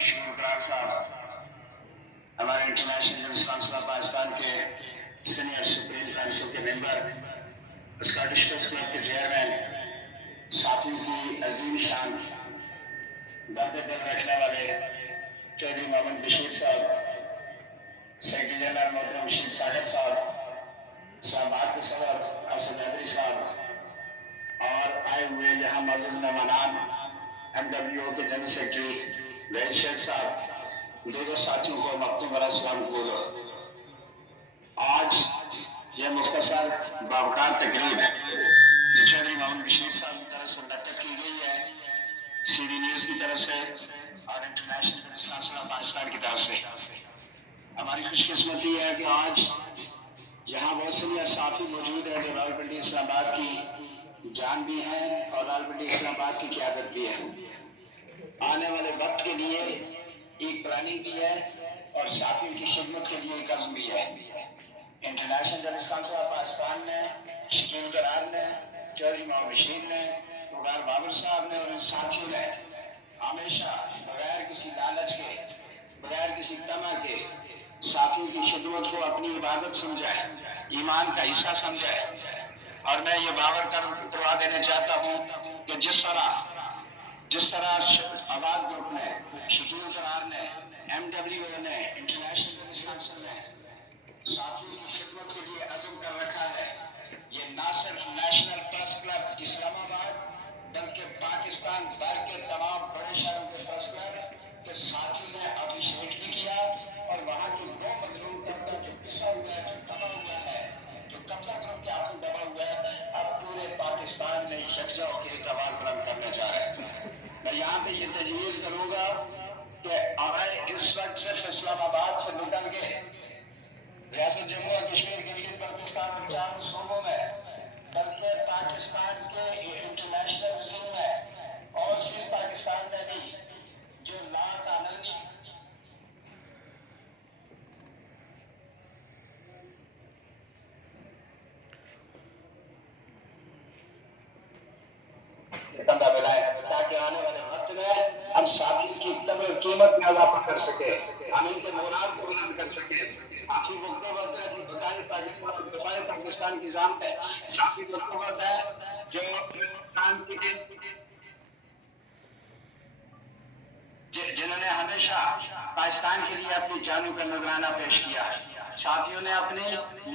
مشہور قرار صاحب ہمارے international journalist council of Pakistan کے سینئر سپریم کونسل کے ممبر، اسکاٹش پریس کلب کے چیئرمین، صحافیوں کی عظیم شان درد دل رکھنے والے چودھری محمد بشیر صاحب، سیکرٹری جنرل محترم شیر ساگر صاحب، صاحبات کے صدر اسد حیدری صاحب اور آئے ہوئے یہاں معزز مہمانان، ایم ڈبلیو او کے جنرل سیکرٹری وحید شیخ صاحب، دیگر ساتھیوں کو مکتوم برا سلام قبول ہو۔ آج یہ مختصر باوقار تقریب جو چودھری محمد بشیر صاحب کی طرف سے منعقد کی گئی ہے، سی ڈی نیوز کی طرف سے اور international journalist council of Pakistan کی طرف سے، ہماری خوش قسمتی ہے کہ آج یہاں بہت سینئر صحافی موجود ہیں جو راولپنڈی اسلام آباد کی جان بھی ہیں اور راولپنڈی اسلام آباد کی قیادت بھی ہے۔ آنے والے وقت کے لیے ایک پلاننگ بھی ہے اور صحافیوں کی خدمت کے لیے ایک عزم بھی ہے۔ International journalist council of Pakistan نے، شکیل قرار نے، چودھری محمد بشیر نے، وقار بابر صاحب نے اور ان صحافیوں نے ہمیشہ بغیر کسی لالچ کے، بغیر کسی طمع کے صحافیوں کی خدمت کو اپنی عبادت سمجھا ہے، ایمان کا حصہ سمجھا ہے۔ اور میں یہ باور کروا دینا چاہتا ہوں کہ جس طرح آواز گروپ نے، شکیل قرار نے، ایم ڈبلیو اے نے، انٹرنیشنل جرنلسٹ کونسل نے صحافیوں کی خدمت کے لیے عزم کر رکھا ہے، یہ نہ صرف نیشنل پریس کلب اسلام آباد بلکہ پاکستان بھر کے تمام بڑے شہروں کے پریس کلب کے ساتھیوں نے اپریشیٹ بھی کیا اور وہاں کے وہ مظلوم طبقہ جو پسا ہوا ہے، جو دبا ہوا ہے، جو قبضہ گروپ کے ہاتھوں دبا ہوا ہے، اب پورے پاکستان میں یکجا ہو کے ایک آواز بلند کرنے جا رہے ہیں۔ میں یہاں پہ یہ تجویز کروں گا کہ آئے اس وقت صرف اسلام آباد سے نکل کے ریاست جموں اور کشمیر کے لیے پاکستان اور چار صوبوں میں بلکہ پاکستان کے انٹرنیشنل فلم میں اور صرف پاکستان میں بھی جو لا قانونی بندہ ملائے تاکہ آنے والے وقت میں ہم صحافیوں کی قیمت میں اضافہ کر سکے، ہم ان کے مورال کو بلند کر سکے۔ صحافی وقت ہے جو دفاع پاکستان کی ضامن ہے، صحافی وقت ہے جو جنہوں نے ہمیشہ پاکستان کے لیے اپنی جانوں کا نذرانہ پیش کیا ہے۔ صحافیوں نے اپنی